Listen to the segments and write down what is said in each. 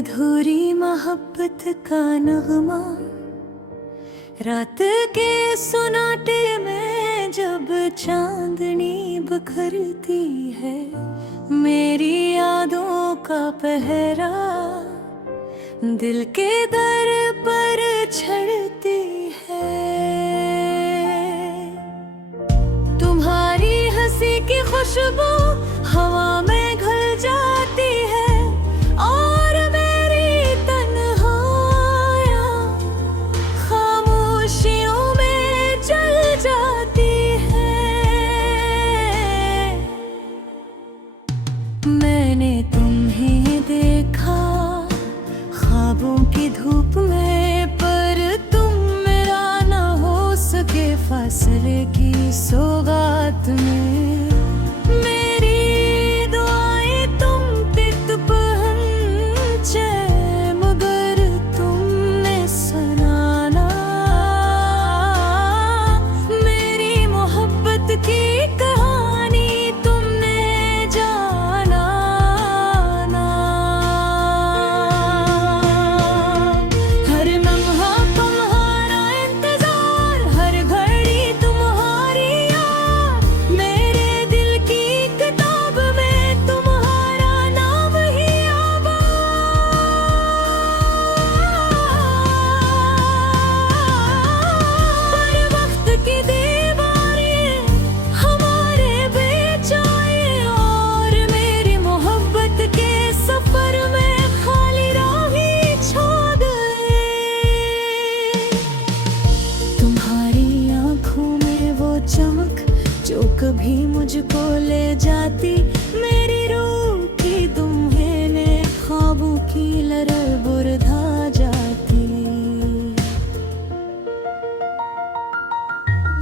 अधूरी मोहब्बत का नगमा रात के सुनाटे में जब चांदनी बिखरती है, मेरी यादों का पहरा दिल के दर पर चढ़ती है। तुम्हारी हंसी की खुशबू हवा में घुल जाती है और मेरी तन्हाइयाँ खामोशियों में जल जाती है। मैंने तुम्हें देखा ख्वाबों की धूप में, पर तुम मेरा ना हो सके फासले की सौगात में। मेरी दुआएं तुम पे पहुंचे मगर तुमने सुनाना, मेरी मोहब्बत की कहानी तुमने जाना ना। हर लम्हा तुम्हारा इंतजार, हर घड़ी तुम्हारी याद, मेरे दिल की किताब में तुम्हारा नाम ही आबाद। पर वक्त की दीवारें हमारे बीच आई और मेरी मोहब्बत के सफर में खाली राहें छा गई। तुम्हारी आंखों में वो चमक जो कभी मुझको ले जाती, मेरी रूह की तुम्हें में ख्वाबों की लहर बुरधा जाती।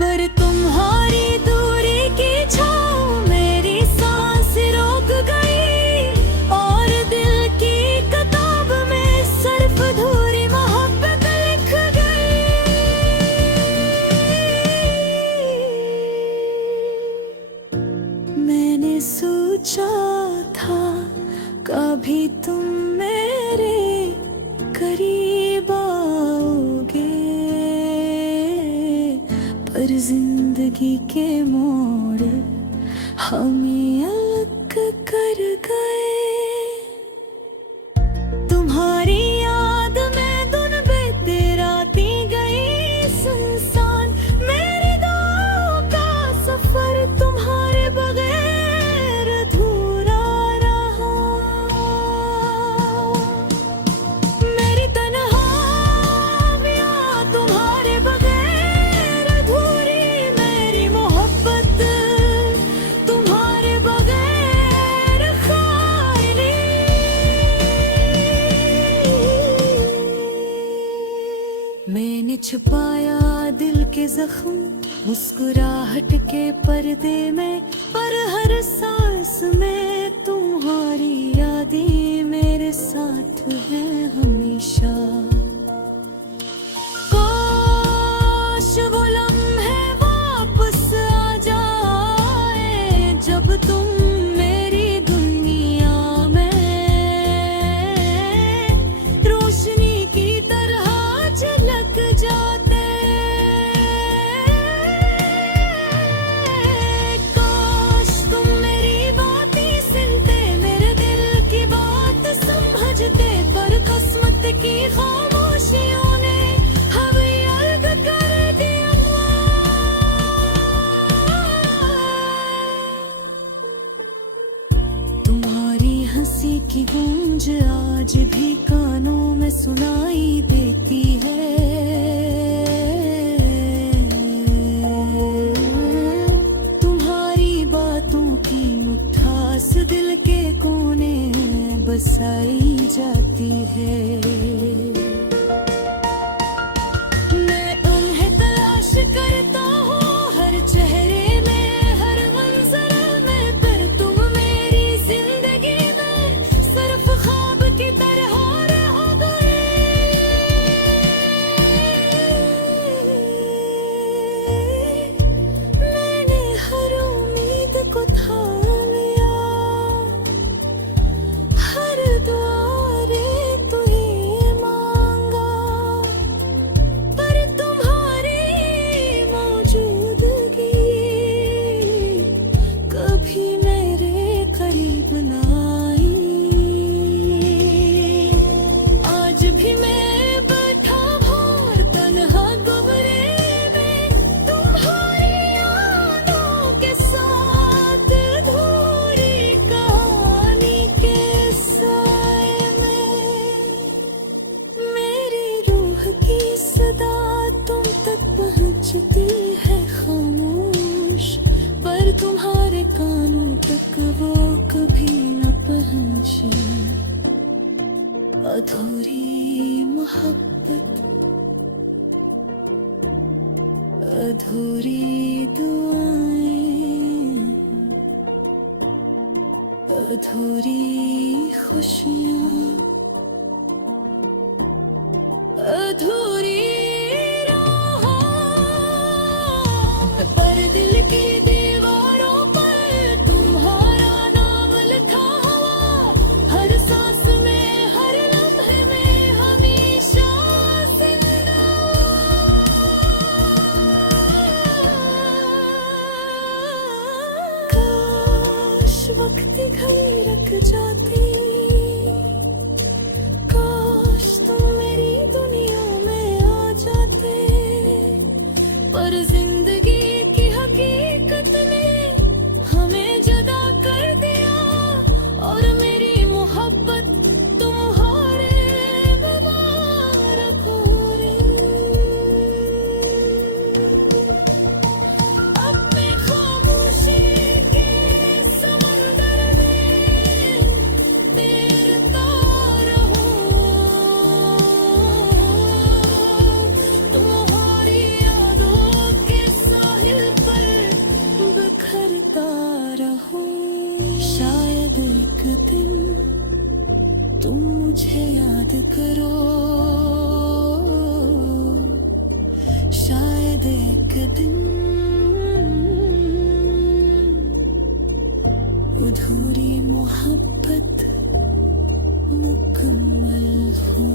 पर तुम्हारी दूरी की छाँव मेरी सांस रोक गई और दिल की किताब में सिर्फ अधूरी मोहब्बत लिख गई। मैंने सोचा था कभी तुम मेरे करीब आओगे, पर जिंदगी के मोड़ हमें अलग कर गए। तुम्हारी याद में दिन बीते रातें गई सुनसान, मेरी दुआओं का सफर तुम्हारे बगैर अधूरा रहा। मेरी तन्हाइयाँ तुम्हारे बगैर अधूरी, मेरी मोहब्बत तुम्हारे बगैर खाली। मैंने छुपाया दिल के जख्म मुस्कुराहट के पर्दे में, पर हर सांस में तुम्हारी यादें मेरे साथ हैं हमेशा। काश वो लम्हे वापस आ जाए जब तुम मेरी दुनिया में रोशनी की तरह झलक जाते। काश तुम मेरी बातें सुनते, मेरे दिल की बात समझते, पर किस्मत की खामोशी नाचती है खामोश, पर तुम्हारे कानों तक वो कभी न पहुंची। अधूरी मोहब्बत, अधूरी दुआएं, अधूरी खुशियाँ, अधूरी राहों, पर दिल की दीवारों पर तुम्हारा नाम लिखा हुआ, हर सांस में हर लम्हे में हमेशा जिंदा। काश वक्त की घड़ी रख जाती, काश तुम मेरी दुनिया में आ जाते, पर जिंदगी की हकीकत ने हमें जुदा कर दिया, और मेरी मोहब्बत तुम्हारे मुबारक हो रे। अपने खामोशी के समंदर में तैरता रहूं, तुम्हारी यादों के साहिल पर बिखरता रहूं। शायद एक दिन तुम मुझे याद करो, शायद एक दिन अधूरी मोहब्बत मुकम्मल हो।